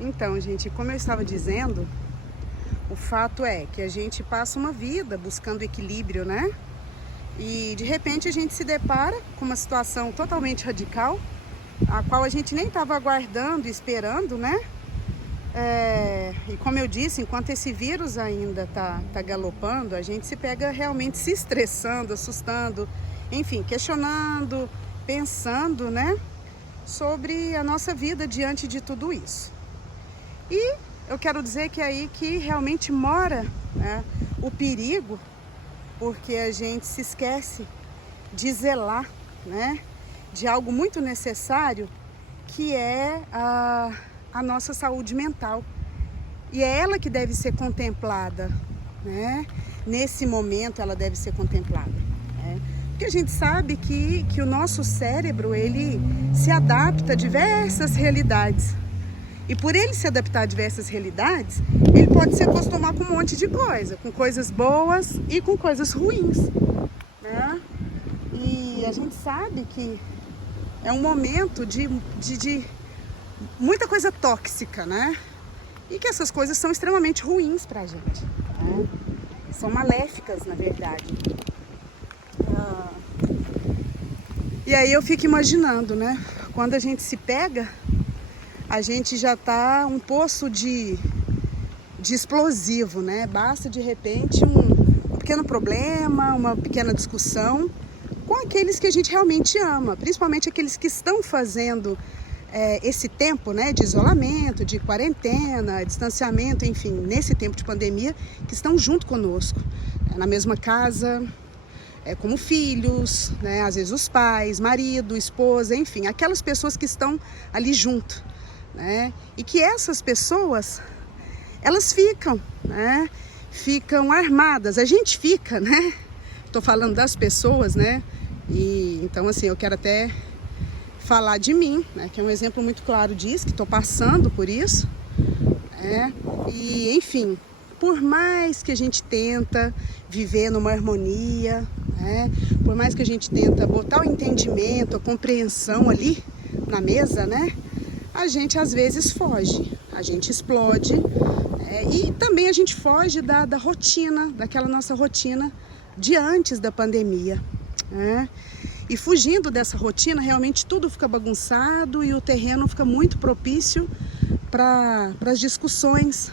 Então, gente, como eu estava dizendo, o fato é que a gente passa uma vida buscando equilíbrio, né? E de repente a gente se depara com uma situação totalmente radical, a qual a gente nem estava aguardando, esperando, né? E como eu disse, enquanto esse vírus ainda tá galopando, a gente se pega realmente se estressando, assustando, enfim, questionando, pensando, né? Sobre a nossa vida diante de tudo isso. E eu quero dizer que é aí que realmente mora, né, o perigo, porque a gente se esquece de zelar, né, de algo muito necessário, que é a nossa saúde mental. E é ela que deve ser contemplada, né? Nesse momento ela deve ser contemplada, né? Porque a gente sabe que o nosso cérebro, ele se adapta a diversas realidades. E por ele se adaptar a diversas realidades, ele pode se acostumar com um monte de coisa, com coisas boas e com coisas ruins, né? E a gente sabe que é um momento de muita coisa tóxica, né? E que essas coisas são extremamente ruins pra gente, né? São maléficas, na verdade. E aí eu fico imaginando, né? Quando a gente se pega, a gente já tá um poço de explosivo, né? Basta de repente um pequeno problema, uma pequena discussão com aqueles que a gente realmente ama, principalmente aqueles que estão fazendo esse tempo, né, de isolamento, de quarentena, distanciamento, enfim, nesse tempo de pandemia, que estão junto conosco, na mesma casa, como filhos, né, às vezes os pais, marido, esposa, enfim, aquelas pessoas que estão ali junto, né, e que essas pessoas, elas ficam, né, ficam armadas, a gente fica, né, tô falando das pessoas, né, e então assim, eu quero até falar de mim, né, que é um exemplo muito claro disso, que estou passando por isso, né, e enfim, por mais que a gente tenta viver numa harmonia, né, por mais que a gente tenta botar o entendimento, a compreensão ali na mesa, né, a gente às vezes foge, a gente explode, e também a gente foge da rotina, daquela nossa rotina de antes da pandemia, né? E fugindo dessa rotina, realmente tudo fica bagunçado e o terreno fica muito propício para as discussões,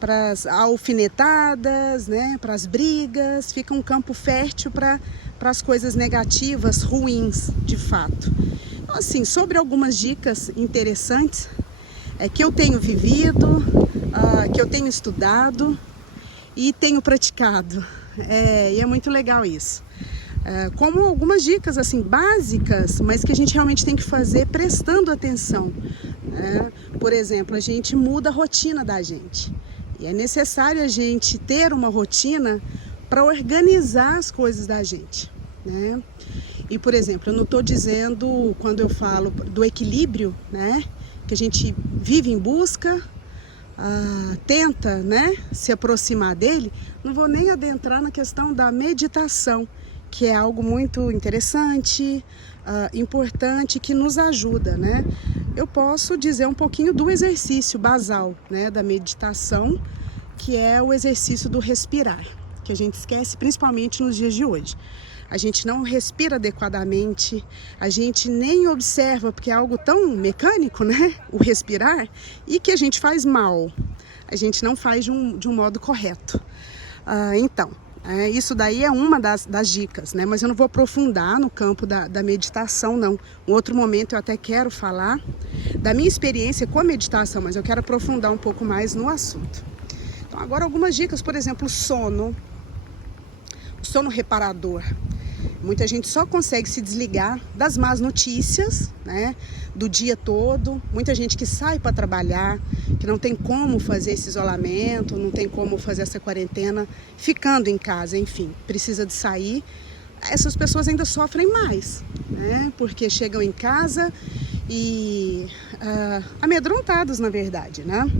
para as alfinetadas, né, para as brigas, fica um campo fértil para as coisas negativas, ruins, de fato. Então, assim, sobre algumas dicas interessantes que eu tenho vivido, que eu tenho estudado e tenho praticado, e é muito legal isso. Como algumas dicas assim básicas, mas que a gente realmente tem que fazer prestando atenção, né? Por exemplo, a gente muda a rotina da gente e é necessário a gente ter uma rotina para organizar as coisas da gente, né? E por exemplo, eu não estou dizendo, quando eu falo do equilíbrio, né, que a gente vive em busca, tenta, né, se aproximar dele, não vou nem adentrar na questão da meditação, que é algo muito interessante, importante, que nos ajuda, né? Eu posso dizer um pouquinho do exercício basal, né, da meditação, que é o exercício do respirar, que a gente esquece principalmente nos dias de hoje. A gente não respira adequadamente, a gente nem observa, porque é algo tão mecânico, né, o respirar, e que a gente faz mal, a gente não faz de um modo correto. Então, isso daí é uma das dicas, né? Mas eu não vou aprofundar no campo da meditação, não. Um outro momento eu até quero falar da minha experiência com a meditação, mas eu quero aprofundar um pouco mais no assunto. Então, agora algumas dicas, por exemplo, o sono reparador. Muita gente só consegue se desligar das más notícias, né, do dia todo. Muita gente que sai para trabalhar, que não tem como fazer esse isolamento, não tem como fazer essa quarentena ficando em casa, enfim, precisa de sair. Essas pessoas ainda sofrem mais, né, porque chegam em casa e amedrontados, na verdade, né?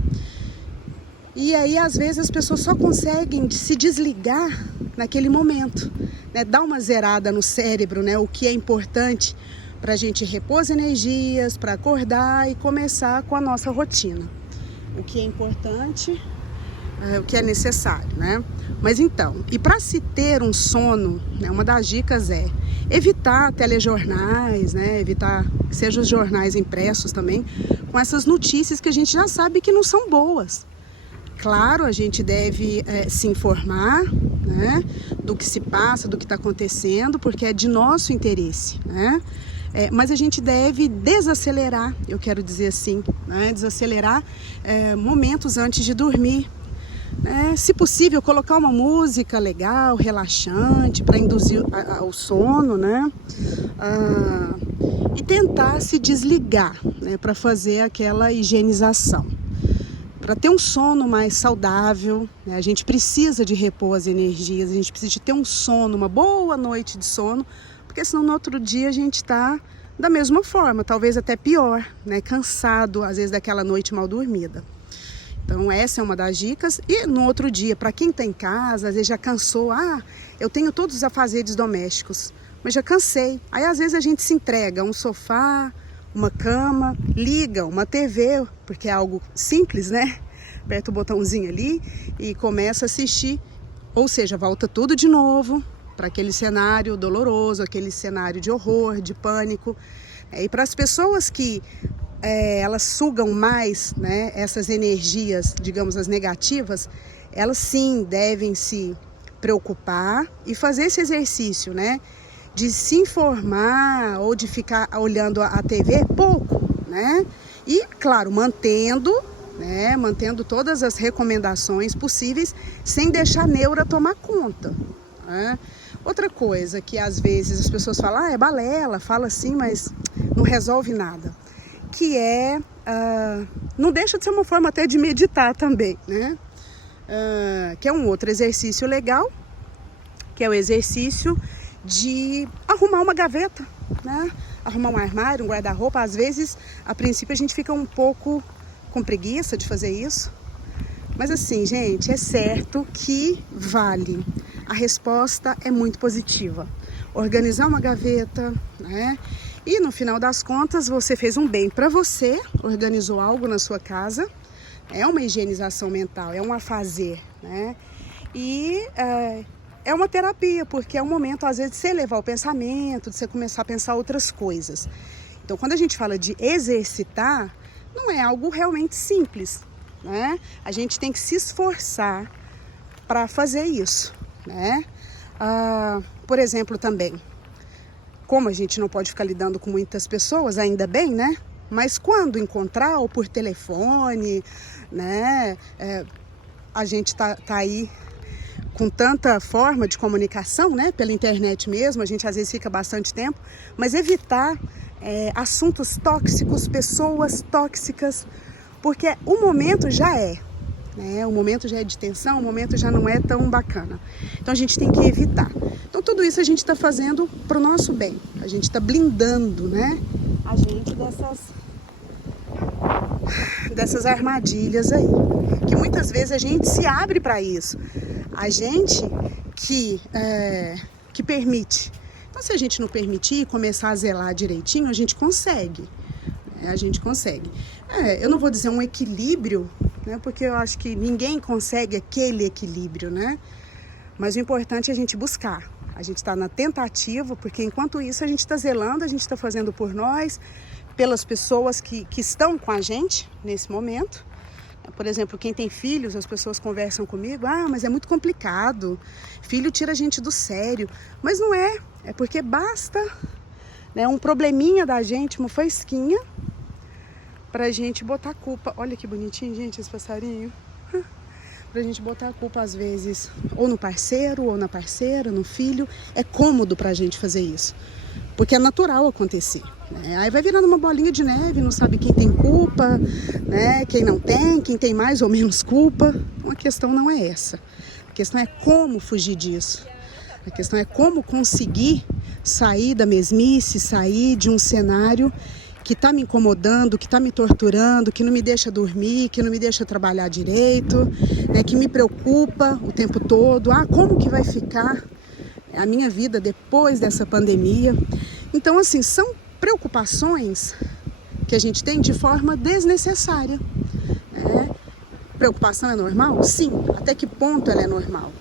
E aí, às vezes, as pessoas só conseguem se desligar naquele momento, né? Dar uma zerada no cérebro, né? O que é importante para a gente repor as energias, para acordar e começar com a nossa rotina. o que é importante, o que é necessário, né? Mas então, e para se ter um sono, né, uma das dicas é evitar telejornais, né? Evitar que sejam os jornais impressos também, com essas notícias que a gente já sabe que não são boas. Claro, a gente deve se informar, né, do que se passa, do que está acontecendo, porque é de nosso interesse, né? Mas a gente deve desacelerar, eu quero dizer assim, né? Desacelerar momentos antes de dormir. Se possível, colocar uma música legal, relaxante, para induzir ao sono, né? E tentar se desligar, né, para fazer aquela higienização. Para ter um sono mais saudável, né, a gente precisa de repor as energias, a gente precisa de ter um sono, uma boa noite de sono, porque senão no outro dia a gente está da mesma forma, talvez até pior, né, cansado, às vezes daquela noite mal dormida. Então essa é uma das dicas. E no outro dia, para quem está em casa, às vezes já cansou, eu tenho todos os afazeres domésticos, mas já cansei. Aí às vezes a gente se entrega a um sofá, uma cama, liga uma TV, porque é algo simples, né? Aperta o botãozinho ali e começa a assistir. Ou seja, volta tudo de novo para aquele cenário doloroso, aquele cenário de horror, de pânico. E para as pessoas que elas sugam mais, né, essas energias, digamos, as negativas, elas sim devem se preocupar e fazer esse exercício, né, de se informar ou de ficar olhando a TV pouco, né, e claro, mantendo todas as recomendações possíveis, sem deixar a neura tomar conta, né? Outra coisa que às vezes as pessoas falam, é balela, fala assim, mas não resolve nada, que não deixa de ser uma forma até de meditar também, né? Que é um outro exercício legal, que é o exercício de arrumar uma gaveta, né? Arrumar um armário, um guarda-roupa. Às vezes, a princípio, a gente fica um pouco com preguiça de fazer isso, mas assim, gente, é certo que vale. A resposta é muito positiva. Organizar uma gaveta, né? E no final das contas, você fez um bem para você, organizou algo na sua casa, é uma higienização mental, é um afazer, né? E é uma terapia, porque é um momento, às vezes, de você elevar o pensamento, de você começar a pensar outras coisas. Então, quando a gente fala de exercitar, não é algo realmente simples, né? A gente tem que se esforçar para fazer isso, né? Por exemplo, também, como a gente não pode ficar lidando com muitas pessoas, ainda bem, né? Mas quando encontrar, ou por telefone, né? A gente tá aí com tanta forma de comunicação, né? Pela internet mesmo, a gente às vezes fica bastante tempo, mas evitar assuntos tóxicos, pessoas tóxicas, porque o momento já né? O momento já é de tensão, o momento já não é tão bacana. Então a gente tem que evitar. Então tudo isso a gente está fazendo para o nosso bem. A gente está blindando, né, a gente dessas armadilhas aí. Que muitas vezes a gente se abre para isso. A gente que permite. Então se a gente não permitir e começar a zelar direitinho, a gente consegue. A gente consegue. Eu não vou dizer um equilíbrio, né, porque eu acho que ninguém consegue aquele equilíbrio, né? Mas o importante é a gente buscar. A gente está na tentativa, porque enquanto isso a gente está zelando, a gente está fazendo por nós, pelas pessoas que estão com a gente nesse momento. Por exemplo, quem tem filhos, as pessoas conversam comigo, mas é muito complicado, filho tira a gente do sério. Mas não é, é porque basta, né, um probleminha da gente, uma faísquinha, pra gente botar a culpa. Olha que bonitinho, gente, esse passarinho. Pra gente botar a culpa, às vezes, ou no parceiro, ou na parceira, no filho. É cômodo pra gente fazer isso, porque é natural acontecer, né? Aí vai virando uma bolinha de neve, não sabe quem tem culpa, né? Quem não tem, quem tem mais ou menos culpa. A questão não é essa. A questão é como fugir disso. A questão é como conseguir sair da mesmice, sair de um cenário que está me incomodando, que está me torturando, que não me deixa dormir, que não me deixa trabalhar direito, né, que me preocupa o tempo todo. Como que vai ficar a minha vida depois dessa pandemia? Então, assim, são preocupações que a gente tem de forma desnecessária, né? preocupação é normal? Sim. Até que ponto ela é normal?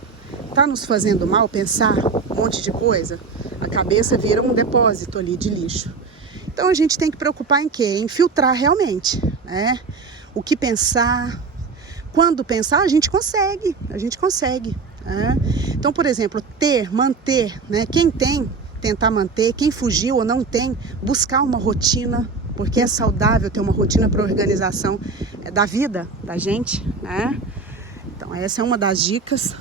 Tá nos fazendo mal pensar um monte de coisa? A cabeça vira um depósito ali de lixo. Então a gente tem que preocupar em quê? Em filtrar realmente, né? O que pensar, quando pensar, a gente consegue, né? Então, por exemplo, manter, né? Quem tem, tentar manter, quem fugiu ou não tem, buscar uma rotina, porque é saudável ter uma rotina para organização da vida da gente, né? Então essa é uma das dicas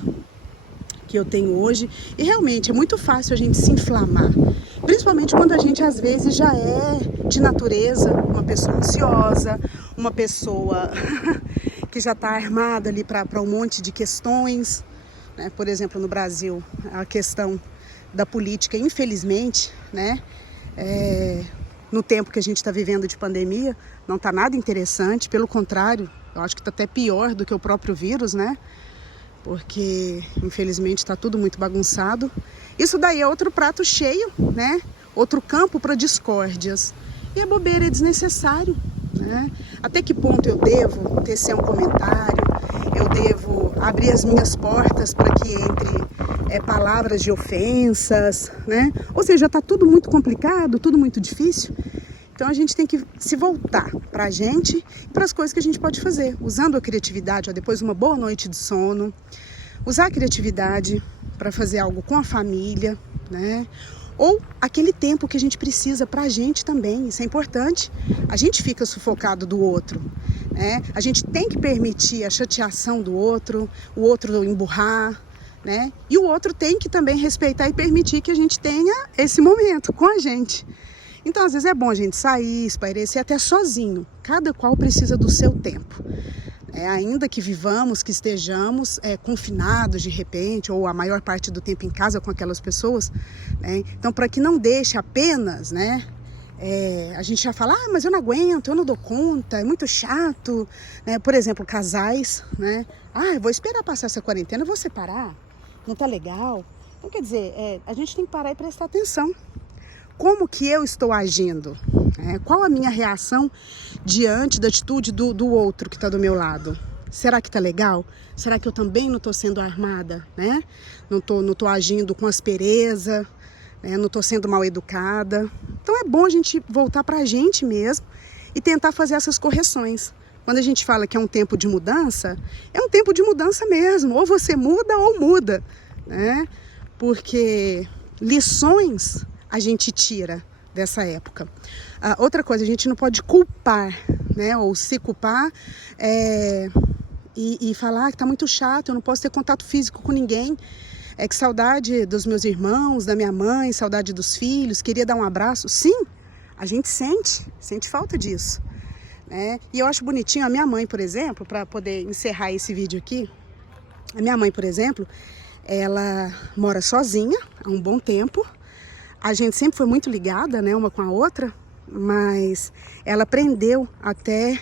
que eu tenho hoje. E realmente é muito fácil a gente se inflamar, principalmente quando a gente às vezes já é de natureza uma pessoa ansiosa, uma pessoa que já está armada ali para um monte de questões, né? Por exemplo, no Brasil, a questão da política, infelizmente, né? No tempo que a gente está vivendo de pandemia, não está nada interessante, pelo contrário, eu acho que está até pior do que o próprio vírus, né? Porque, infelizmente, está tudo muito bagunçado. Isso daí é outro prato cheio, né? Outro campo para discórdias. E a bobeira é desnecessário, né? Até que ponto eu devo tecer um comentário? Eu devo abrir as minhas portas para que entre palavras de ofensas, né? Ou seja, está tudo muito complicado, tudo muito difícil. Então a gente tem que se voltar para a gente e para as coisas que a gente pode fazer, usando a criatividade, depois de uma boa noite de sono, usar a criatividade para fazer algo com a família, né? Ou aquele tempo que a gente precisa para a gente também, isso é importante. A gente fica sufocado do outro, né? A gente tem que permitir a chateação do outro, o outro emburrar, né? E o outro tem que também respeitar e permitir que a gente tenha esse momento com a gente. Então, às vezes é bom a gente sair, espairecer até sozinho. Cada qual precisa do seu tempo. Ainda que vivamos, que estejamos confinados de repente, ou a maior parte do tempo em casa com aquelas pessoas, né? Então, para que não deixe apenas, né? A gente já fala, mas eu não aguento, eu não dou conta, é muito chato, né? Por exemplo, casais, né? Eu vou esperar passar essa quarentena, eu vou separar, não tá legal. Então, quer dizer, a gente tem que parar e prestar atenção. Como que eu estou agindo? Qual a minha reação diante da atitude do outro que está do meu lado? Será que está legal? Será que eu também não estou sendo armada? Né? Não tô agindo com aspereza, né? Não estou sendo mal educada. Então é bom a gente voltar para a gente mesmo e tentar fazer essas correções. Quando a gente fala que é um tempo de mudança, é um tempo de mudança mesmo. Ou você muda ou muda, né? Porque lições a gente tira dessa época. Outra coisa, a gente não pode culpar, né? Ou se culpar e falar que tá muito chato, eu não posso ter contato físico com ninguém. Que saudade dos meus irmãos, da minha mãe, saudade dos filhos, queria dar um abraço. Sim, a gente sente falta disso, né? E eu acho bonitinho a minha mãe, por exemplo, para poder encerrar esse vídeo aqui. A minha mãe, por exemplo, ela mora sozinha há um bom tempo. A gente sempre foi muito ligada, né, uma com a outra, mas ela aprendeu até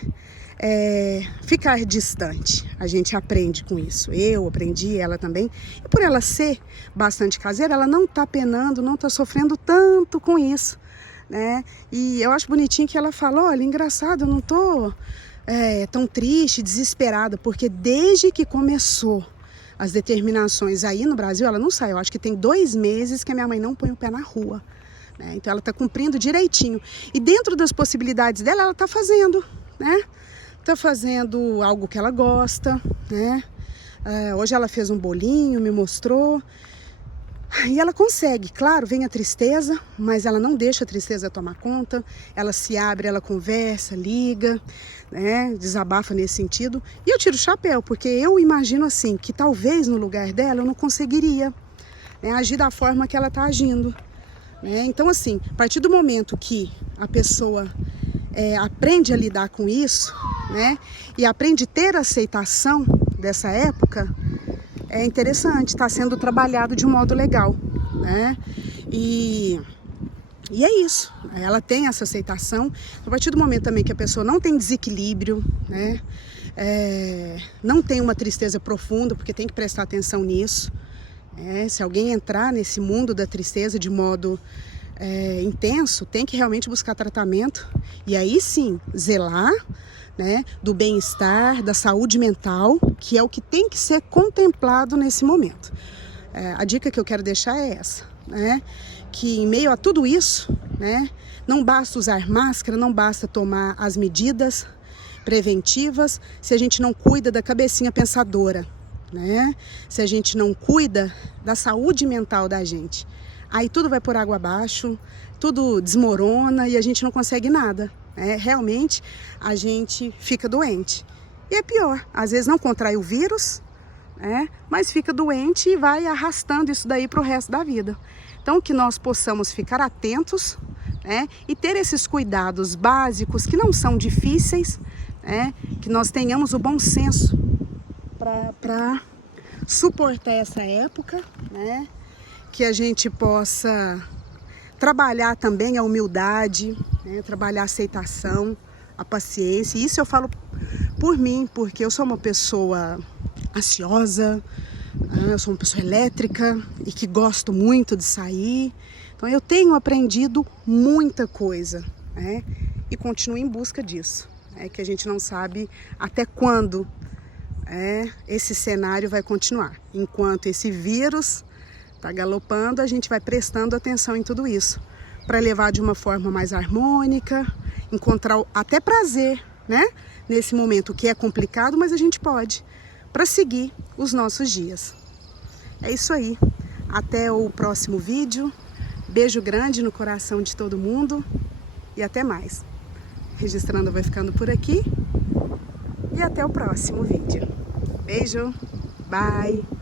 ficar distante. A gente aprende com isso. Eu aprendi, ela também. E por ela ser bastante caseira, ela não tá penando, não tá sofrendo tanto com isso, né? E eu acho bonitinho que ela fala, olha, engraçado, eu não tô tão triste, desesperada, porque desde que começou as determinações aí no Brasil, ela não sai. Eu acho que tem 2 meses que a minha mãe não põe o pé na rua, né? Então ela está cumprindo direitinho. E dentro das possibilidades dela, ela está fazendo, né? Está fazendo algo que ela gosta, né? Hoje ela fez um bolinho, me mostrou. E ela consegue, claro, vem a tristeza, mas ela não deixa a tristeza tomar conta. Ela se abre, ela conversa, liga, né, desabafa nesse sentido. E eu tiro o chapéu, porque eu imagino assim, que talvez no lugar dela eu não conseguiria, né, agir da forma que ela está agindo, né? Então assim, a partir do momento que a pessoa aprende a lidar com isso, né, e aprende a ter aceitação dessa época, é interessante, está sendo trabalhado de um modo legal, né? E é isso, ela tem essa aceitação. A partir do momento também que a pessoa não tem desequilíbrio, né? Não tem uma tristeza profunda, porque tem que prestar atenção nisso. Se alguém entrar nesse mundo da tristeza de modo intenso, tem que realmente buscar tratamento. E aí sim, zelar, né, do bem-estar, da saúde mental, que é o que tem que ser contemplado nesse momento. A dica que eu quero deixar é essa, né, que em meio a tudo isso, né, não basta usar máscara, não basta tomar as medidas preventivas se a gente não cuida da cabecinha pensadora, né? Se a gente não cuida da saúde mental da gente. Aí tudo vai por água abaixo, tudo desmorona e a gente não consegue nada. Realmente a gente fica doente. E é pior, às vezes não contrai o vírus, mas fica doente e vai arrastando isso daí para o resto da vida. Então que nós possamos ficar atentos, e ter esses cuidados básicos que não são difíceis, que nós tenhamos o bom senso para suportar essa época, que a gente possa trabalhar também a humildade, trabalhar a aceitação, a paciência. E isso eu falo por mim, porque eu sou uma pessoa ansiosa, eu sou uma pessoa elétrica e que gosto muito de sair. Então eu tenho aprendido muita coisa, e continuo em busca disso. Que a gente não sabe até quando esse cenário vai continuar. Enquanto esse vírus está galopando, a gente vai prestando atenção em tudo isso, para levar de uma forma mais harmônica, encontrar até prazer, nesse momento que é complicado, mas a gente pode, para seguir os nossos dias. É isso aí. Até o próximo vídeo. Beijo grande no coração de todo mundo e até mais. Registrando vai ficando por aqui e até o próximo vídeo. Beijo, bye!